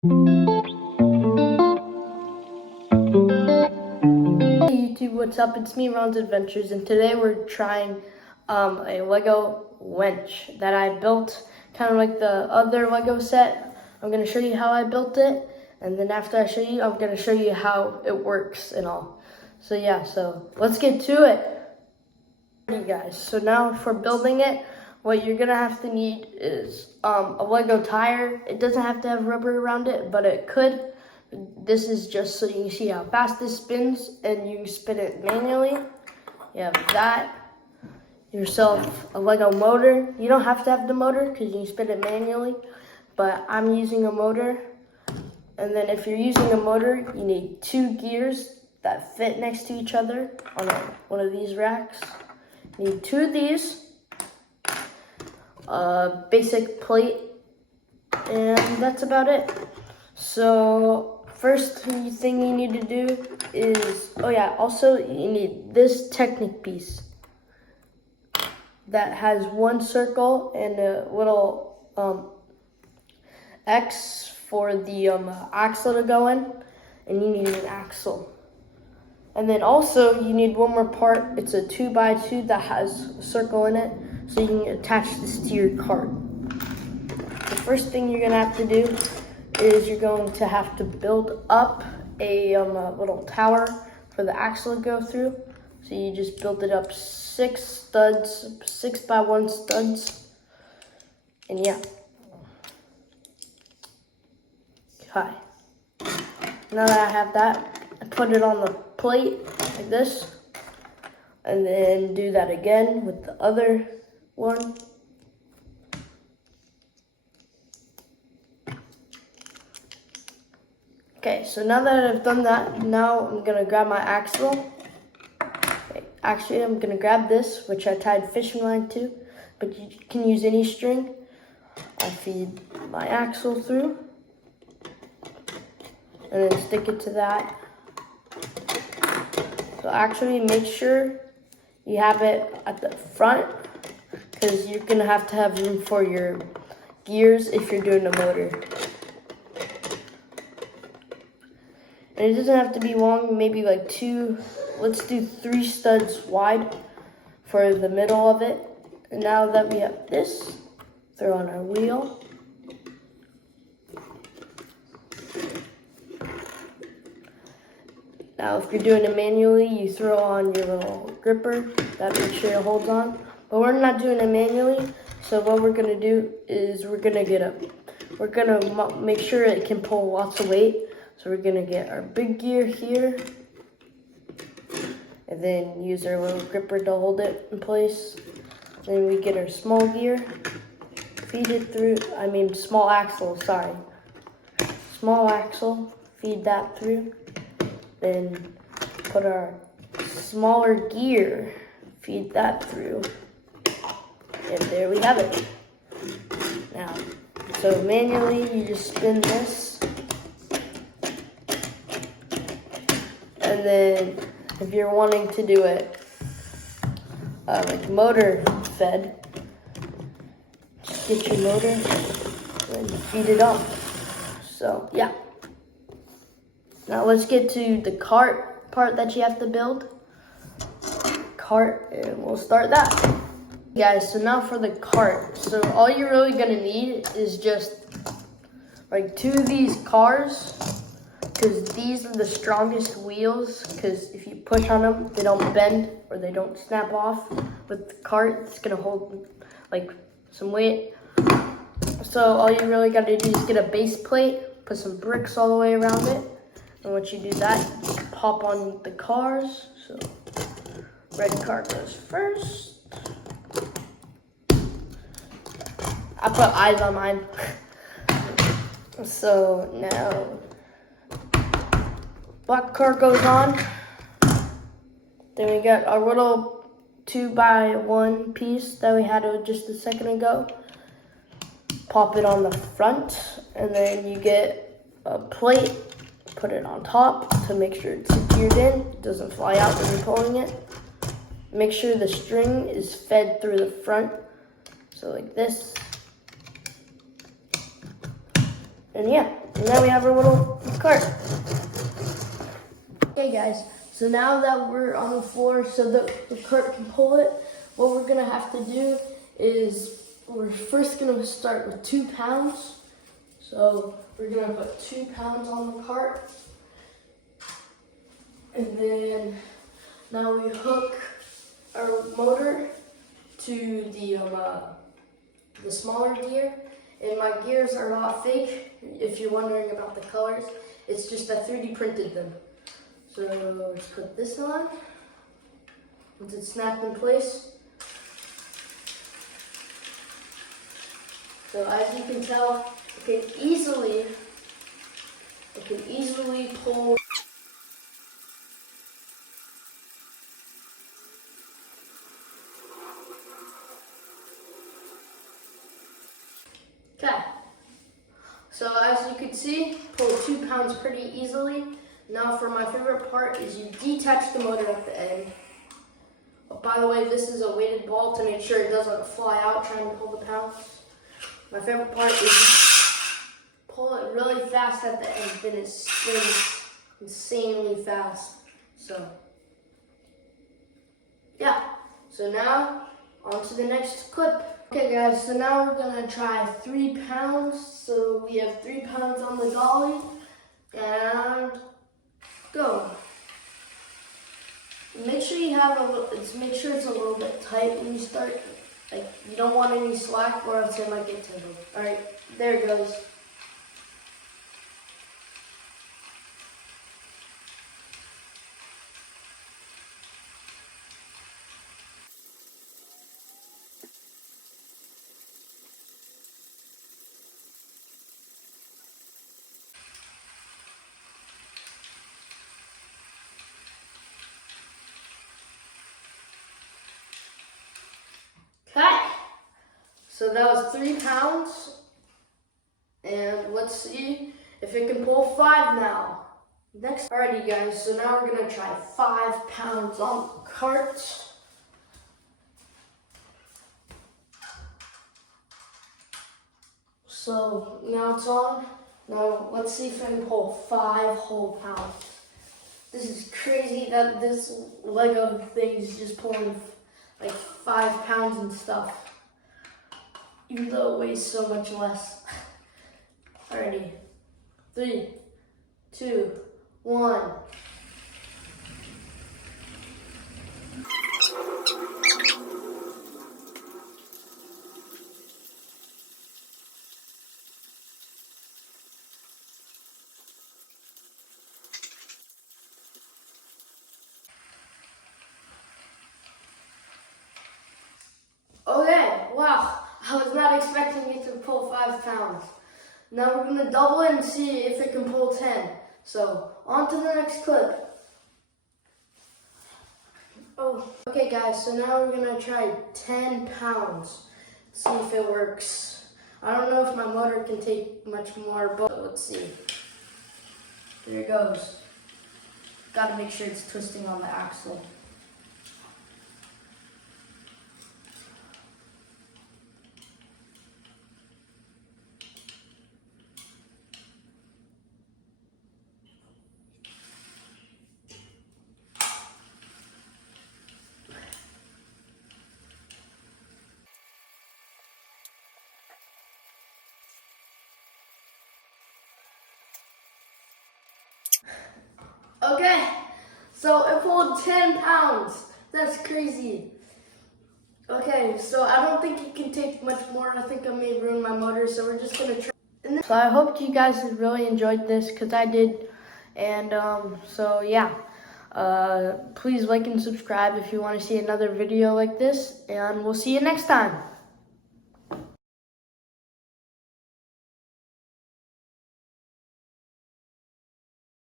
Hey YouTube, what's up? It's me, Ron's Adventures, and today we're trying a Lego Wench that I built, kind of like the other Lego set. I'm going to show you how I built it, and then after I show you, I'm going to show you how it works and all. So yeah, so let's get to it. Alright guys, so now for building it, what you're going to have to need is a Lego tire. It doesn't have to have rubber around it, but it could. This is just so you can see how fast this spins, and you can spin it manually. You have that. Yourself a Lego motor. You don't have to have the motor because you can spin it manually, but I'm using a motor. And then if you're using a motor, you need 2 gears that fit next to each other on one of these racks. You need 2 of these, a basic plate, and that's about it. So first thing you need to do is, also you need this Technic piece that has 1 circle and a little X for the axle to go in, and you need an axle. And then also you need one more part. It's a 2x2 that has a circle in it, so you can attach this to your cart. The first thing you're gonna have to do is you're going to have to build up a little tower for the axle to go through. So you just build it up 6 studs, 6x1 studs, and yeah. Okay. Now that I have that, I put it on the plate like this, and then do that again with the other one. Okay, so now that I've done that, now I'm gonna grab my axle. Okay, actually, I'm gonna grab this, which I tied fishing line to, but you can use any string. I feed my axle through, and then stick it to that. So actually, make sure you have it at the front, because you're gonna have to have room for your gears if you're doing a motor. And it doesn't have to be long, maybe like 2, let's do 3 studs wide for the middle of it. And now that we have this, throw on our wheel. Now if you're doing it manually, you throw on your little gripper, that makes sure it holds on. But we're not doing it manually, so what we're gonna do is we're gonna make sure it can pull lots of weight. So we're gonna get our big gear here, and then use our little gripper to hold it in place. Then we get our small gear, feed it through, small axle, sorry. Small axle, feed that through. Then put our smaller gear, feed that through. And there we have it. Now, so manually you just spin this. And then if you're wanting to do it like motor fed, just get your motor and feed it up. So yeah. Now let's get to the cart part that you have to build. Cart, and we'll start that. Guys, so now for the cart. So all you're really gonna need is just like 2 of these cars, because these are the strongest wheels, because if you push on them, they don't bend or they don't snap off. With the cart, it's gonna hold like some weight. So all you really gotta do is get a base plate, put some bricks all the way around it. And once you do that, just pop on the cars. So red car goes first. I put eyes on mine. So now black car goes on. Then we got our little 2x1 piece that we had just a second ago. Pop it on the front, and then you get a plate. Put it on top to make sure it's secured in. It doesn't fly out when you're pulling it. Make sure the string is fed through the front. So like this. And yeah, And then we have our little cart. Okay guys, so now that we're on the floor so that the cart can pull it, what we're gonna have to do is we're first gonna start with 2 pounds. So we're gonna put 2 pounds on the cart. And then now we hook our motor to the smaller gear. And my gears are not fake, if you're wondering about the colors. It's just I 3D printed them. So let's put this on. Once it's snapped in place. So as you can tell, it can easily pull. Okay. So as you can see, pull 2 pounds pretty easily. Now for my favorite part is you detach the motor at the end. Oh, by the way, this is a weighted ball to make sure it doesn't fly out trying to pull the pounds. My favorite part is you pull it really fast at the end, then it spins insanely fast. So, yeah. So now, on to the next clip. Okay guys, so now we're gonna try 3 pounds. So we have 3 pounds on the dolly, and go. Make sure you have make sure it's a little bit tight when you start. Like, you don't want any slack or else it might get tangled. All right, there it goes. Okay, so that was 3 pounds, and let's see if it can pull 5 now. Next, alrighty guys, so now we're gonna try 5 pounds on the cart. So now it's on. Now let's see if I can pull 5 whole pounds. This is crazy that this Lego thing is just pulling like 5 pounds and stuff, even though it weighs so much less. Alrighty, 3, 2, 1. Okay, wow, I was not expecting it to pull 5 pounds. Now we're gonna double it and see if it can pull 10. So, on to the next clip. Oh, okay guys, so now we're gonna try 10 pounds. See if it works. I don't know if my motor can take much more, but let's see. There it goes. Gotta make sure it's twisting on the axle. Okay, so it pulled 10 pounds. That's crazy. Okay, so I don't think it can take much more. I think I may ruin my motor, so we're just gonna try. So I hope you guys really enjoyed this, because I did. And so yeah, please like and subscribe if you want to see another video like this, and we'll see you next time.